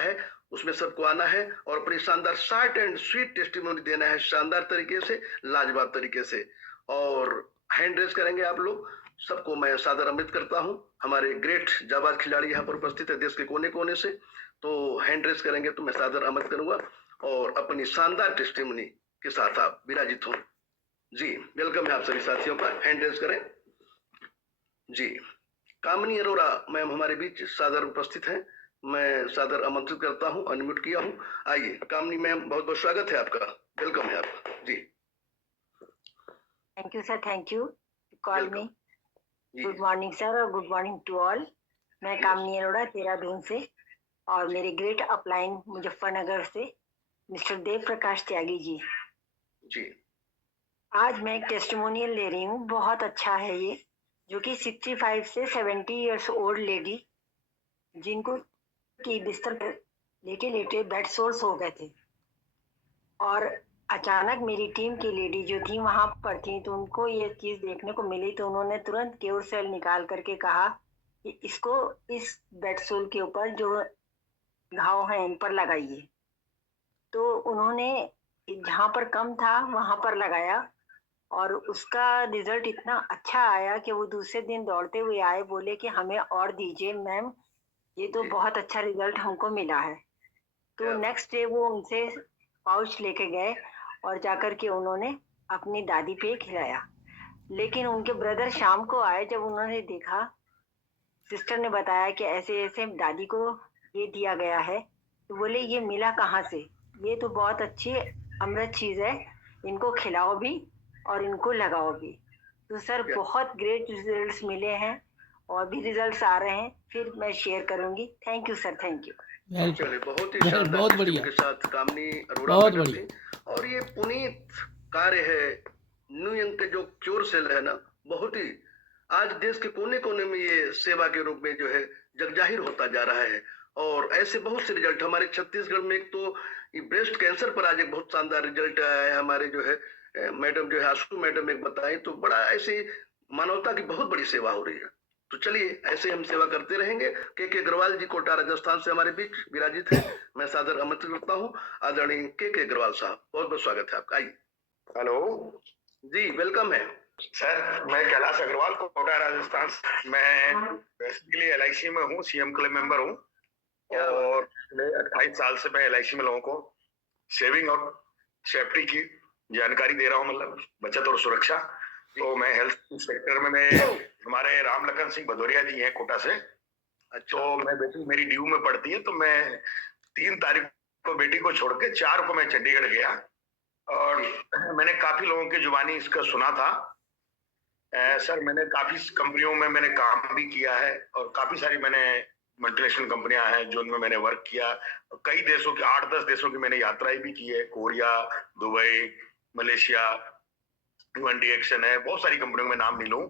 है, उसमें सबको आना है और अपनी शानदार शॉर्ट एंड स्वीट टेस्टिमोनी देना है, शानदार तरीके से, लाजवाब तरीके से। और हैंड रेज करेंगे आप लोग। सबको मैं सादर अमृत करता हूं। हमारे ग्रेट जाबाज खिलाड़ी यहाँ पर उपस्थित है देश के कोने कोने से, तो हैंड रेज करेंगे तो मैं सादर अमृत करूंगा और अपनी शानदार टेस्टिमोनी के साथ आप विराजित हो। जी वेलकम है आप सभी साथियों का। हैंड रेज करें जी। कामनी अरोरा मैम हमारे बीच सादर उपस्थित हैं, मैं सादर आमंत्रित करता हूं, अनम्यूट किया हूं। आइए कामनी मैम, बहुत बहुत स्वागत है आपका, वेलकम है आपका जी। Thank you sir, thank you call me. जी गुड मॉर्निंग सर और गुड मॉर्निंग टू ऑल। मैं कामनी अरोड़ा देहरादून से और मेरे ग्रेट अपलाइन मुजफ्फरनगर से मिस्टर देव प्रकाश त्यागी जी। जी आज मैं एक टेस्टिमोनियल ले रही हूँ, बहुत अच्छा है ये, जो कि 65 से 70 इयर्स ओल्ड लेडी जिनको की बिस्तर पर लेटे लेटे बेड सोर्स हो गए थे और अचानक मेरी टीम की लेडी जो थी वहां पर थी, तो उनको ये चीज देखने को मिली, तो उन्होंने तुरंत क्योर सेल निकाल करके कहा कि इसको इस बेडसोल के ऊपर जो घाव है इन पर लगाइए। तो उन्होंने जहां पर कम था वहां पर लगाया और उसका रिजल्ट इतना अच्छा आया कि वो दूसरे दिन दौड़ते हुए आए, बोले कि हमें और दीजिए मैम, ये तो बहुत अच्छा रिजल्ट हमको मिला है। तो नेक्स्ट डे वो उनसे पाउच लेके गए और जाकर के उन्होंने अपनी दादी पे खिलाया। लेकिन उनके ब्रदर शाम को आए, जब उन्होंने देखा, सिस्टर ने बताया कि ऐसे ऐसे दादी को ये दिया गया है, तो बोले ये मिला कहाँ से, ये तो बहुत अच्छी अमृत चीज है, इनको खिलाओ भी और इनको लगाओ भी। तो सर बहुत ग्रेट रिजल्ट्स मिले हैं और भी रिजल्ट्स आ रहे हैं, फिर मैं शेयर करूंगी। Thank you sir, thank you. चलिए बहुत ही शानदार, बहुत बढ़िया के साथ कामनी अरोड़ा बहुत मैडम बढ़िया। थी। और ये पुनीत कार्य है, न्यू यंग के जो क्योर सेल है ना, बहुत ही आज देश के कोने कोने में ये सेवा के रूप में जो है जगजाहिर होता जा रहा है। और ऐसे बहुत से रिजल्ट हमारे छत्तीसगढ़ में, एक तो ये ब्रेस्ट कैंसर पर आज एक बहुत शानदार रिजल्ट आया है। हमारे जो है मैडम जो है आशु मैडम एक बताएं, तो बड़ा ऐसे मानवता की बहुत बड़ी सेवा हो रही है। तो चलिए ऐसे हम सेवा करते रहेंगे। के अग्रवाल जी कोटा राजस्थान से हमारे बीच विराजित है, मैं सादर आमंत्रित करता हूँ। आदरणीय के अग्रवाल साहब, बहुत बहुत स्वागत है आपका। आइए। हेलो जी वेलकम है सर, मैं कैलाश अग्रवाल कोटा राजस्थान से। मैं बेसिकली LIC में हूँ, CM क्लब मेंबर हूँ और 28 साल से मैं LIC में लोगों को सेविंग और सेफ्टी की जानकारी दे रहा हूँ, मतलब बचत और सुरक्षा। तो मैं हेल्थ सेक्टर में मैं हमारे राम लखन सिंह भदौरिया जी हैं कोटा से। तो मैं बेटी मेरी ड्यू में पढ़ती है, तो मैं 3 तारीख को बेटी को छोड़ के 4 को मैं चंडीगढ़ गया और मैंने काफी लोगों की जुबानी इसका सुना था। सर मैंने काफी कंपनियों में मैंने काम भी किया है और काफी सारी मैंने मल्टीनेशनल कंपनियां हैं जो उनमें मैंने वर्क किया। कई देशों की 8-10 देशों की मैंने यात्राएं भी की है, Korea, Dubai, Malaysia, D action है, बहुत सारी कंपनियों में नाम नहीं लूं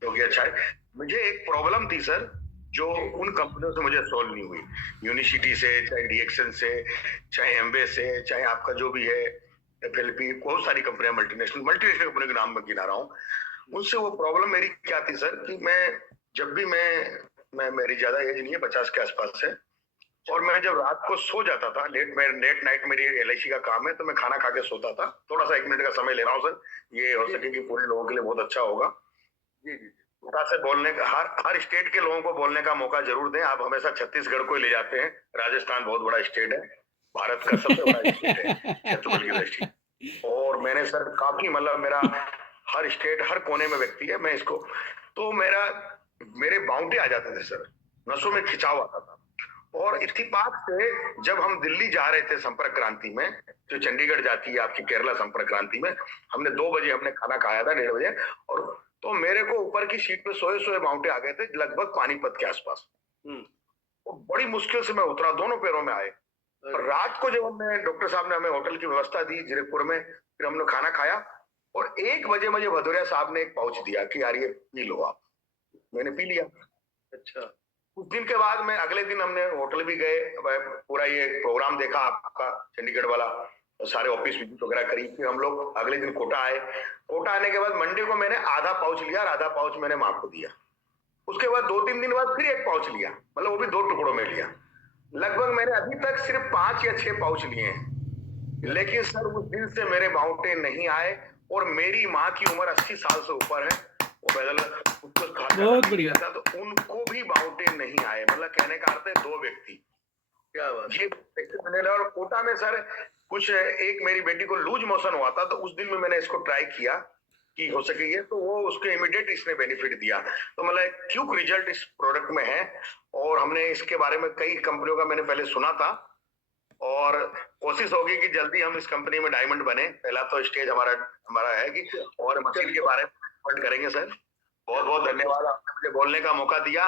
क्योंकि अच्छा है। मुझे एक प्रॉब्लम थी सर, जो उन कंपनियों से मुझे सॉल्व नहीं हुई, यूनिसिटी से, चाहे डीएक्शन से, चाहे एमवे से, चाहे आपका जो भी है FLP, बहुत सारी कंपनियां मल्टीनेशनल कंपनी के नाम में गिना रहा हूँ। उनसे वो प्रॉब्लम मेरी क्या थी सर कि मैं जब भी मैं मेरी ज्यादा एज नहीं है, 50 के आसपास है, और मैं जब रात को सो जाता था, लेट नाइट मेरी LIC का काम है, तो मैं खाना खा के सोता था। थोड़ा सा 1 मिनट का समय ले रहा हूँ सर, ये हो सके कि पूरे लोगों के लिए बहुत अच्छा होगा। जी जी थोड़ा से बोलने का, हर स्टेट के लोगों को बोलने का मौका जरूर दें। आप हमेशा छत्तीसगढ़ को ही ले जाते हैं, राजस्थान बहुत बड़ा स्टेट है, भारत का सबसे बड़ा स्टेट है छत्तीसगढ़ की दृष्टि। और मैंने सर काफी, मतलब मेरा हर स्टेट हर कोने में व्यक्ति है, मैं इसको, तो मेरे बाउंटे आ जाते थे सर, नसों में खिंचाव आता था। और इत्तेफाक से जब हम दिल्ली जा रहे थे संपर्क क्रांति में, जो चंडीगढ़ जाती है आपकी केरला संपर्क क्रांति में, हमने 2 बजे हमने खाना खाया था, 1:30 बजे, और तो मेरे को ऊपर की सीट पे सोए बाउंटे आ गए थे, लगभग पानीपत के आसपास। और बड़ी मुश्किल से मैं उतरा, दोनों पैरों में आए। और रात को जब हमने, डॉक्टर साहब ने हमें होटल की व्यवस्था दी जीरकपुर में, फिर हमने खाना खाया और 1 बजे मुझे भदौरिया साहब ने एक पाउच दिया कि यार ये पी लो आप। मैंने पी लिया। अच्छा, कुछ दिन के बाद मैं, अगले दिन हमने होटल भी गए, पूरा ये प्रोग्राम देखा आपका चंडीगढ़ वाला, सारे ऑफिस विजिट वगैरह करी। फिर हम लोग अगले दिन कोटा आए। कोटा आने के बाद मंडे को मैंने आधा पाउच लिया और आधा पाउच मैंने मां को दिया। उसके बाद 2-3 दिन बाद फिर एक पाउच लिया, मतलब वो भी 2 टुकड़ों में लिया। लगभग मैंने अभी तक सिर्फ 5 या 6 पाउच लिए हैं, लेकिन सर उस दिन से मेरे बाउंटे नहीं आए और मेरी माँ की उम्र 80 साल से ऊपर है, वो बदल उसको बहुत बढ़िया। था तो उनको भी बाउंटे नहीं आए, मतलब कहने का अर्थ है 2 व्यक्ति। क्या बात है। ये मैंने और कोटा में सर कुछ एक मेरी बेटी को लूज मोशन हुआ था, तो उस दिन में मैंने इसको ट्राई किया कि हो सके ये, तो वो उसके इमीडिएट इसने बेनिफिट दिया। तो मतलब क्विक रिजल्ट इस प्रोडक्ट में है और हमने इसके बारे में कई कंपनियों का मैंने पहले सुना था और कोशिश होगी कि जल्दी हम इस कंपनी में डायमंड बने। पहला तो स्टेज हमारा है कि और मशीन के बारे में बात करेंगे सर। बहुत बहुत धन्यवाद, आपने मुझे बोलने का मौका दिया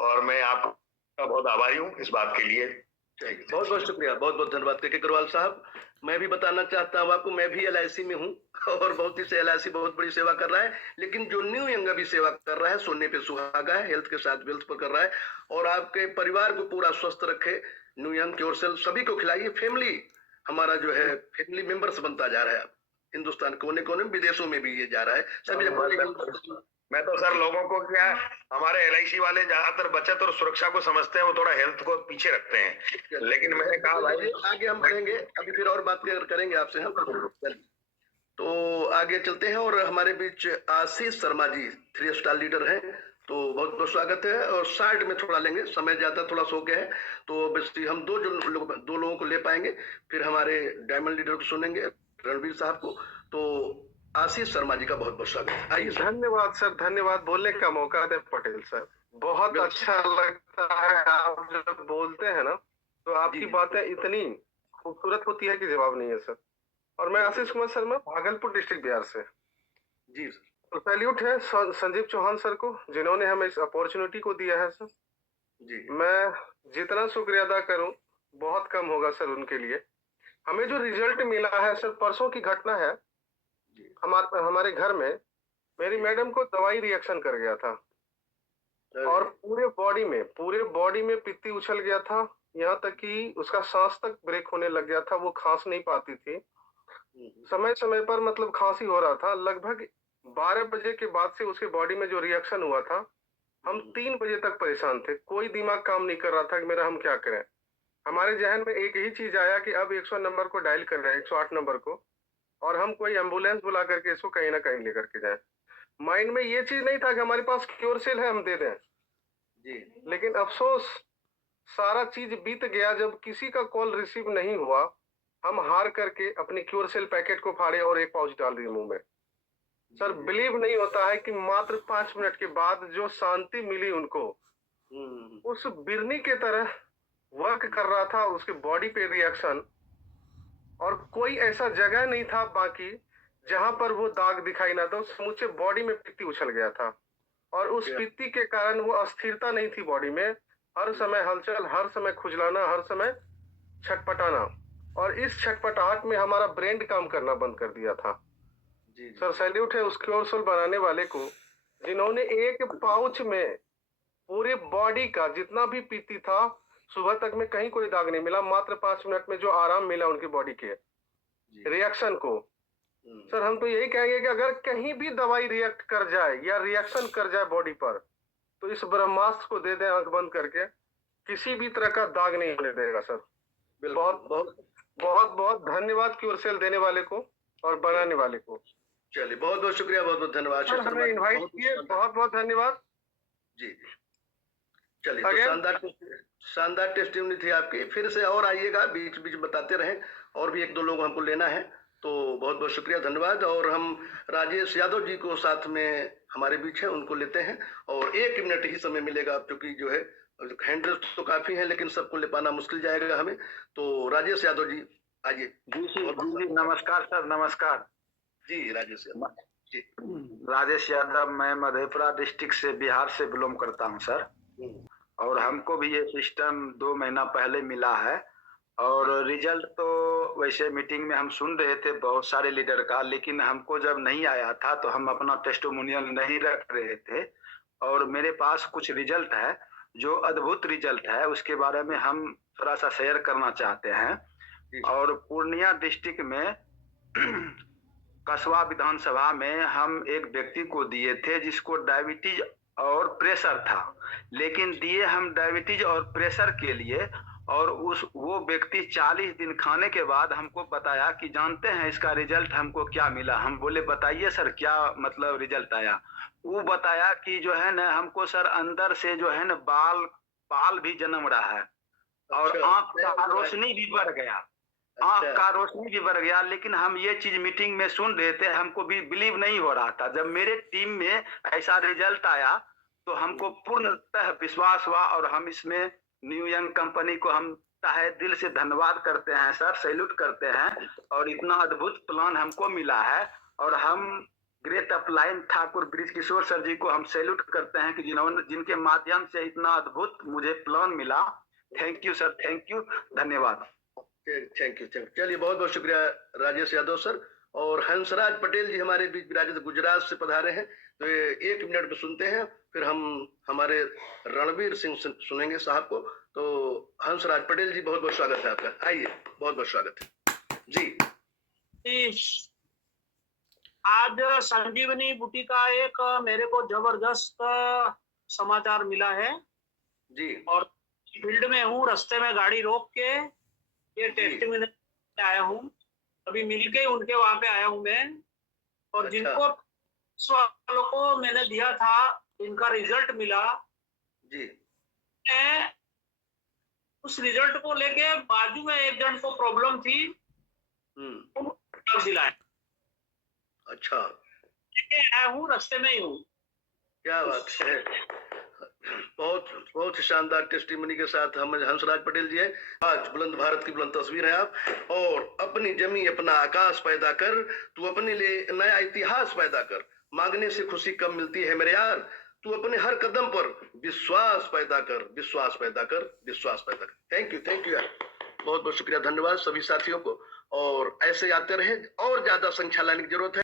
और मैं आपका बहुत आभारी हूँ इस बात के लिए। बहुत बहुत शुक्रिया, बहुत बहुत धन्यवाद के अग्रवाल साहब। मैं भी बताना चाहता हूँ आपको, मैं भी LIC में हूँ और बहुत ही से LIC बहुत बड़ी सेवा कर रहा है, लेकिन जो न्यू यंग अभी सेवा कर रहा है सोने पे सुहागा है, हेल्थ के साथ वेल्थ पर कर रहा है और आपके परिवार को पूरा स्वस्थ रखे। न्यू यंग क्योर सेल सभी को खिलाइए। फैमिली हमारा जो है फैमिली मेंबर्स बनता जा रहा है, हिंदुस्तान कोने कोने विदेशों में भी ये जा रहा है सभी। मैं तो सर लोगों को क्या, हमारे LIC वाले ज्यादातर बचत और सुरक्षा को समझते हैं, वो थोड़ा हेल्थ को पीछे रखते हैं, लेकिन मैंने कहा भाई आगे हम बढ़ेंगे, अभी फिर और बात करेंगे आपसे हम। तो आगे चलते हैं और हमारे बीच आशीष शर्मा जी 3 स्टार लीडर हैं, तो बहुत बहुत स्वागत है। और शार्ट में थोड़ा लेंगे, समय ज्यादा थोड़ा सो गया है, तो बेसिकली हम दो लोगों को ले पाएंगे, फिर हमारे डायमंड लीडर को सुनेंगे रणवीर साहब को। तो आशीष शर्मा जी का बहुत बहुत स्वागत। आइए। धन्यवाद सर, धन्यवाद बोलने का मौका दे पटेल सर। बहुत अच्छा लगता है आप जब बोलते हैं ना, तो आपकी बातें इतनी खूबसूरत होती है कि जवाब नहीं है सर। और मैं आशीष कुमार शर्मा, भागलपुर डिस्ट्रिक्ट बिहार से। जी सर। तो सैल्यूट है संजीव चौहान सर को, जिन्होंने हमें इस अपॉर्चुनिटी को दिया है सर। जी मैं जितना शुक्रिया अदा करूं बहुत कम होगा सर उनके लिए। हमें जो रिजल्ट मिला है सर, परसों की घटना है, हमारे घर में मेरी मैडम को दवाई रिएक्शन कर गया था और पूरे बॉडी में पित्ती उछल गया था, यहाँ तक कि उसका सांस तक ब्रेक होने लग गया था। वो खांस नहीं पाती थी, समय समय पर मतलब खांसी हो रहा था। लगभग 12 बजे के बाद से उसके बॉडी में जो रिएक्शन हुआ था, हम 3 बजे तक परेशान थे। कोई दिमाग काम नहीं कर रहा था कि मेरा हम क्या करें। हमारे जहन में एक ही चीज आया कि अब 100 नंबर को डायल कर रहे हैं, 108 नंबर को, और हम कोई एम्बुलेंस बुला करके इसको कहीं ना कहीं लेकर के जाएं। माइंड में ये चीज नहीं था कि हमारे पास क्योर सेल है, हम दे दें जी। लेकिन अफसोस सारा चीज बीत गया। जब किसी का कॉल रिसीव नहीं हुआ, हम हार करके अपने क्योर सेल पैकेट को फाड़े और एक पाउच डाल दिए मुंह में। सर बिलीव नहीं होता है कि मात्र 5 मिनट के बाद जो शांति मिली उनको, उस बिरनी के तरह वर्क कर रहा था उसके बॉडी पे रिएक्शन, और कोई ऐसा जगह नहीं था बाकी जहां पर वो दाग दिखाई ना था। समूचे बॉडी में पित्ती उछल गया था और उस पित्ती के कारण वो अस्थिरता नहीं थी बॉडी में, हर समय हलचल, हर समय खुजलाना, हर समय छटपटाना, और इस छटपटाहट में हमारा ब्रेन काम करना बंद कर दिया था जी। सर सैल्यूट है उस क्योर सेल बनाने वाले को, जिन्होंने एक पाउच में पूरे बॉडी का जितना भी पित्ती था, सुबह तक में कहीं कोई दाग नहीं मिला, मात्र 5 मिनट में जो आराम मिला उनकी बॉडी के रिएक्शन को। सर हम तो यही कहेंगे कि अगर कहीं भी दवाई रिएक्ट कर जाए या रिएक्शन कर जाए बॉडी पर, तो इस ब्रह्मास्त्र को दे दें आंख बंद करके, किसी भी तरह का दाग नहीं होने देगा सर। बहुत बहुत बहुत बहुत धन्यवाद क्योर सेल देने वाले को और बनाने वाले को। चलिए बहुत बहुत शुक्रिया, बहुत बहुत धन्यवाद। हमें इन्वाइट किए, बहुत बहुत धन्यवाद जी। चलिए तो शानदार टेस्टिमनी थी आपकी। फिर से और आइएगा, बीच बीच बताते रहें, और भी 1-2 लोग हमको लेना है, तो बहुत बहुत शुक्रिया, धन्यवाद। और हम राजेश यादव जी को साथ में हमारे बीच है, उनको लेते हैं और 1 मिनट ही समय मिलेगा, क्योंकि जो है हैंडल्स तो काफी हैं लेकिन सबको ले पाना मुश्किल जाएगा हमें। तो राजेश यादव जी आइए। जी नमस्कार सर, नमस्कार जी। राजेश यादव जी। राजेश यादव, मैं मधेपुरा डिस्ट्रिक्ट से, बिहार से बिलोंग करता हूं सर। और हमको भी ये सिस्टम 2 महीना पहले मिला है, और रिजल्ट तो वैसे मीटिंग में हम सुन रहे थे बहुत सारे लीडर का, लेकिन हमको जब नहीं आया था तो हम अपना टेस्टिमोनियल नहीं रख रहे थे। और मेरे पास कुछ रिजल्ट है जो अद्भुत रिजल्ट है, उसके बारे में हम थोड़ा सा शेयर करना चाहते हैं। और पूर्णिया डिस्ट्रिक्ट में कसबा विधानसभा में हम एक व्यक्ति को दिए थे जिसको डायबिटीज और प्रेशर था, लेकिन दिए हम डायबिटीज और प्रेशर के लिए, और वो व्यक्ति 40 दिन खाने के बाद हमको बताया कि जानते हैं इसका रिजल्ट हमको क्या मिला। हम बोले बताइए सर क्या मतलब रिजल्ट आया। वो बताया कि जो है ना हमको सर अंदर से जो है ना बाल भी जन्म रहा है और अच्छा, आंख का रोशनी भी बढ़ गया। आंख अच्छा, का रोशनी भी बढ़ गया। लेकिन हम ये चीज मीटिंग में सुन रहे थे, हमको भी बिलीव नहीं हो रहा था। जब मेरे टीम में ऐसा रिजल्ट आया तो हमको पूर्णतः विश्वास हुआ और हम इसमें न्यू यंग कंपनी को हम तहे दिल से धन्यवाद करते हैं सर, सैल्यूट करते हैं। और इतना अद्भुत प्लान हमको मिला है और हम ग्रेट अपलाइन ठाकुर ब्रिज किशोर सर जी को हम सैल्यूट करते हैं कि जिनके माध्यम से इतना अद्भुत मुझे प्लान मिला। Thank you sir, thank you, धन्यवाद। Thank you. चलिए बहुत बहुत शुक्रिया राजेश यादव सर। और हंसराज पटेल जी हमारे बीच विराजित गुजरात से पधारे हैं, तो ये 1 मिनट में सुनते हैं, फिर हम हमारे रणवीर सिंह सुनेंगे साहब को। तो हंसराज पटेल जी बहुत बहुत स्वागत है आपका, आइए, बहुत बहुत स्वागत है जी। आज संजीवनी बूटी का एक मेरे को जबरदस्त समाचार मिला है जी। और फील्ड में हूँ, रास्ते में गाड़ी रोक के ये टेस्टिंग आया हूँ। अभी मिलके उनके वहां पे आया हूँ मैं। और अच्छा। जिनको वालों को मैंने दिया था इनका रिजल्ट मिला जी। मैं उस रिजल्ट को लेके बाजू में एक जन को प्रॉब्लम थी, दिलाया। अच्छा, आया हूँ, रास्ते में ही हूँ। क्या बात है। बहुत बहुत ही शानदार टेस्टिमनी के साथ हम हंसराज पटेल जी है। आज बुलंद भारत की बुलंद तस्वीर है आप। और अपनी जमी अपना आकाश पैदा कर, तू अपने लिए नया इतिहास पैदा कर। मांगने से खुशी कम मिलती है मेरे यार, तू अपने हर कदम पर विश्वास पैदा कर, विश्वास पैदा कर, विश्वास पैदा कर। थैंक यू यार, बहुत बहुत शुक्रिया, धन्यवाद सभी साथियों को। और ऐसे आते रहे, और ज्यादा संख्या लाने की जरूरत है।